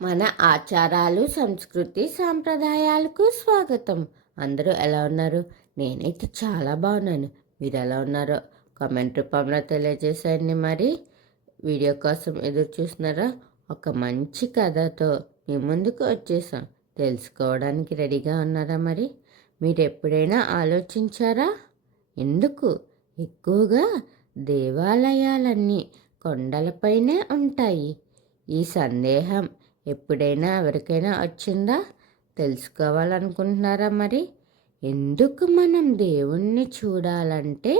మన ఆచారాలు, సంస్కృతి, సాంప్రదాయాలకు స్వాగతం. అందరూ ఎలా ఉన్నారు? నేనైతే చాలా బాగున్నాను. మీరు ఎలా ఉన్నారో కామెంట్ రూపంలో తెలియజేసేయండి. మరి వీడియో కోసం ఎదురు చూస్తున్నారా? ఒక మంచి కథతో మీ ముందుకు వచ్చేసాం. తెలుసుకోవడానికి రెడీగా ఉన్నారా? మరి మీరు ఎప్పుడైనా ఆలోచించారా? ఎందుకు ఎక్కువగా దేవాలయాలన్నీ కొండలపైనే ఉంటాయి? ఈ సందేహం ఎప్పుడైనా ఎవరికైనా వచ్చిందా? తెలుసుకోవాలనుకుంటున్నారా? మరి ఎందుకు మనం దేవుణ్ణి చూడాలంటే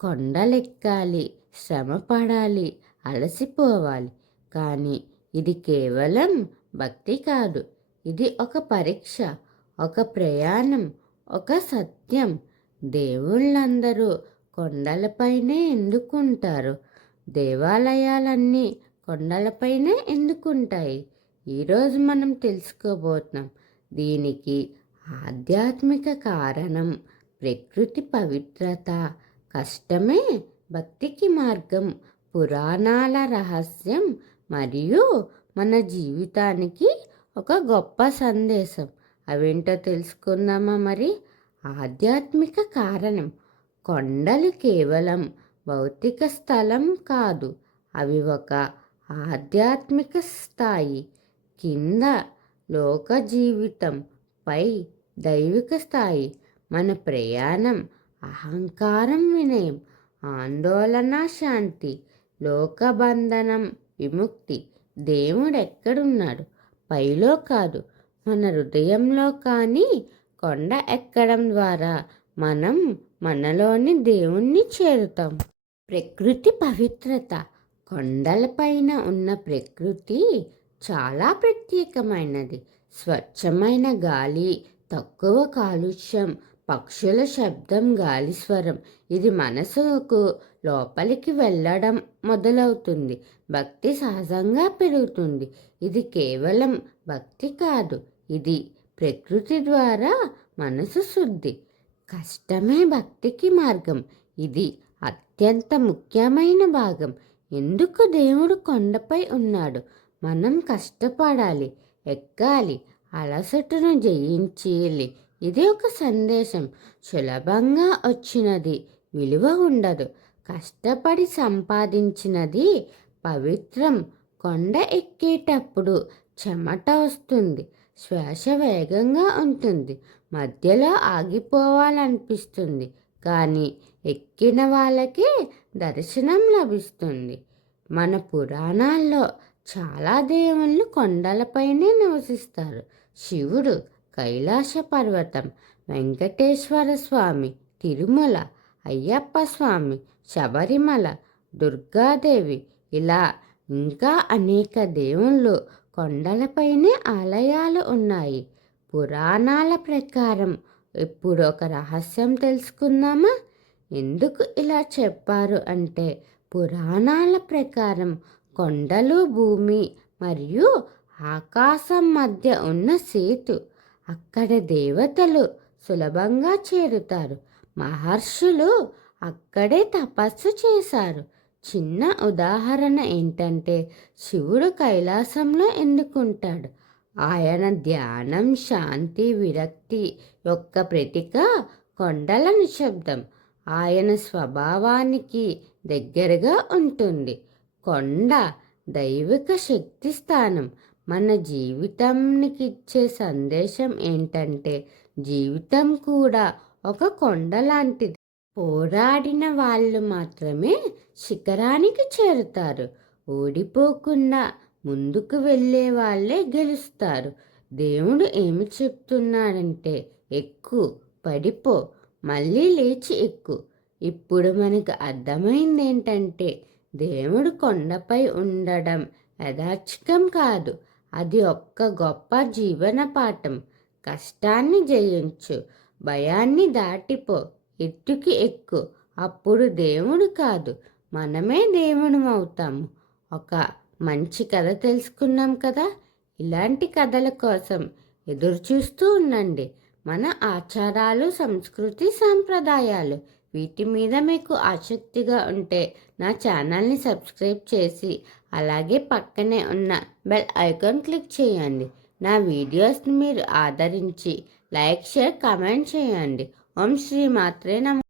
కొండలెక్కాలి, శ్రమ పడాలి, అలసిపోవాలి. కానీ ఇది కేవలం భక్తి కాదు. ఇది ఒక పరీక్ష, ఒక ప్రయాణం, ఒక సత్యం. దేవుళ్ళందరూ కొండలపైనే ఎందుకుంటారు? దేవాలయాలన్నీ కొండలపైనే ఎందుకుంటాయి? ఈరోజు మనం తెలుసుకోబోతున్నాం. దీనికి ఆధ్యాత్మిక కారణం ప్రకృతి పవిత్రత, కష్టమే భక్తికి మార్గం, పురాణాల రహస్యం మరియు మన జీవితానికి ఒక గొప్ప సందేశం. అవేంటో తెలుసుకుందామా? మరి ఆధ్యాత్మిక కారణం. కొండలు కేవలం భౌతిక స్థలం కాదు, అవి ఒక ఆధ్యాత్మిక స్థాయి. కింద లోక జీవితం, పై దైవిక స్థాయి. మన ప్రయాణం అహంకారం వినయం, ఆందోళన శాంతి, లోకబంధనం విముక్తి. దేవుడు ఎక్కడున్నాడు? పైలో కాదు, మన హృదయంలో. కానీ కొండ ఎక్కడం ద్వారా మనం మనలోని దేవుణ్ణి చేరుతాం. ప్రకృతి పవిత్రత. కొండలపైన ఉన్న ప్రకృతి చాలా ప్రత్యేకమైనది. స్వచ్ఛమైన గాలి, తక్కువ కాలుష్యం, పక్షుల శబ్దం, గాలి స్వరం. ఇది మనసుకు లోపలికి వెళ్ళడం మొదలవుతుంది. భక్తి సహజంగా పెరుగుతుంది. ఇది కేవలం భక్తి కాదు, ఇది ప్రకృతి ద్వారా మనసు శుద్ధి. కష్టమే భక్తికి మార్గం. ఇది అత్యంత ముఖ్యమైన భాగం. ఎందుకు దేవుడు కొండపై ఉన్నాడు? మనం కష్టపడాలి, ఎక్కాలి, అలసటను జయించాలి. ఇది ఒక సందేశం. సులభంగా వచ్చినది విలువ ఉండదు. కష్టపడి సంపాదించినది పవిత్రం. కొండ ఎక్కేటప్పుడు చెమట వస్తుంది, శ్వాస వేగంగా ఉంటుంది, మధ్యలో ఆగిపోవాలనిపిస్తుంది. కానీ ఎక్కిన వాళ్ళకే దర్శనం లభిస్తుంది. మన పురాణాల్లో చాలా దేవుళ్ళు కొండలపైనే నివసిస్తారు. శివుడు కైలాస పర్వతం, వెంకటేశ్వర స్వామి తిరుమల, అయ్యప్ప స్వామి శబరిమల, దుర్గాదేవి, ఇలా ఇంకా అనేక దేవుళ్ళు కొండలపైనే ఆలయాలు ఉన్నాయి. పురాణాల ప్రకారం ఇప్పుడు ఒక రహస్యం తెలుసుకుందామా? ఎందుకు ఇలా చెప్పారు అంటే, పురాణాల ప్రకారం కొండలు భూమి మరియు ఆకాశం మధ్య ఉన్న సేతు. అక్కడ దేవతలు సులభంగా చేరుతారు. మహర్షులు అక్కడే తపస్సు చేశారు. చిన్న ఉదాహరణ ఏంటంటే, శివుడు కైలాసంలో ఎందుకుంటాడు? ఆయన ధ్యానం, శాంతి, విరక్తి యొక్క ప్రతీక కొండల నిశ్శబ్దం. ఆయన స్వభావానికి దగ్గరగా ఉంటుంది. కొండ దైవిక శక్తి స్థానం. మన జీవితానికి ఇచ్చే సందేశం ఏంటంటే, జీవితం కూడా ఒక కొండ లాంటిది. పోరాడిన వాళ్ళు మాత్రమే శిఖరానికి చేరుతారు. ఓడిపోకుండా ముందుకు వెళ్ళే వాళ్ళే గెలుస్తారు. దేవుడు ఏమి చెప్తున్నాడంటే, ఎక్కు, పడిపో, మళ్ళీ లేచి ఎక్కు. ఇప్పుడు మనకు అర్థమైంది ఏంటంటే, దేవుడు కొండపై ఉండడం యథార్థం కాదు, అది ఒక్క గొప్ప జీవన పాఠం. కష్టాన్ని జయించు, భయాన్ని దాటిపో, ఎత్తుకి ఎక్కు. అప్పుడు దేవుడు కాదు, మనమే దేవుడు అవుతాము. ఒక మంచి కథ తెలుసుకున్నాం కదా. ఇలాంటి కథల కోసం ఎదురు చూస్తూ ఉండండి. మన ఆచారాలు, సంస్కృతి, సాంప్రదాయాలు వీటి మీద మీకు ఆసక్తిగా ఉంటే నా ఛానల్ని సబ్స్క్రైబ్ చేసి అలాగే పక్కనే ఉన్న బెల్ ఐకాన్ క్లిక్ చేయండి. నా వీడియోస్ని మీరు ఆదరించి లైక్, షేర్, కామెంట్ చేయండి. ఓం శ్రీ మాత్రే నమః.